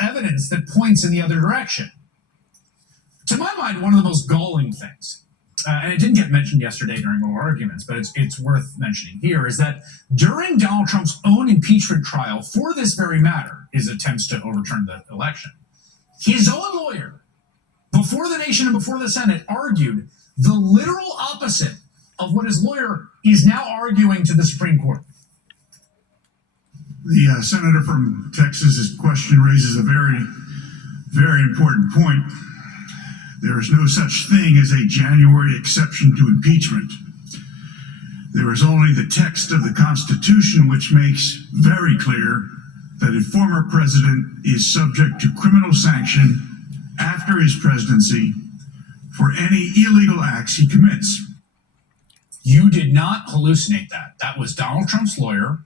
evidence that points in the other direction. To my mind, one of the most galling things, and it didn't get mentioned yesterday during oral arguments, but it's worth mentioning here, is that during Donald Trump's own impeachment trial for this very matter, his attempts to overturn the election, his own lawyer, before the nation and before the Senate, argued the literal opposite of what his lawyer is now arguing to the Supreme Court. The senator from Texas's question raises a very, very important point. There is no such thing as a January exception to impeachment. There is only the text of the Constitution which makes very clear that a former president is subject to criminal sanction after his presidency for any illegal acts he commits. You did not hallucinate that. That was Donald Trump's lawyer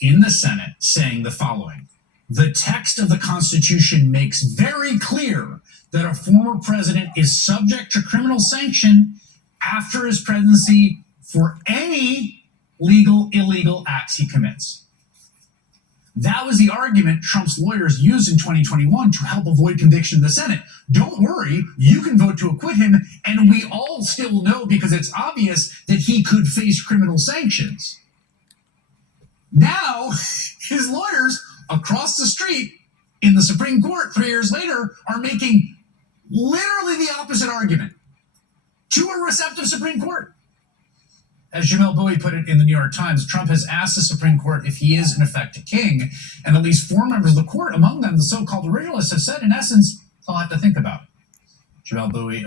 in the Senate saying the following: the text of the Constitution makes very clear that a former president is subject to criminal sanction after his presidency for any illegal acts he commits. That was the argument Trump's lawyers used in 2021 to help avoid conviction in the Senate. Don't worry, you can vote to acquit him, and we all still know, because it's obvious, that he could face criminal sanctions. Now, his lawyers across the street in the Supreme Court 3 years later are making literally the opposite argument to a receptive Supreme Court. As Jamel Bowie put it in the New York Times, Trump has asked the Supreme Court if he is in effect a king, and at least 4 members of the court, among them the so-called originalists, have said, in essence, they'll have to think about it. Jamel Bowie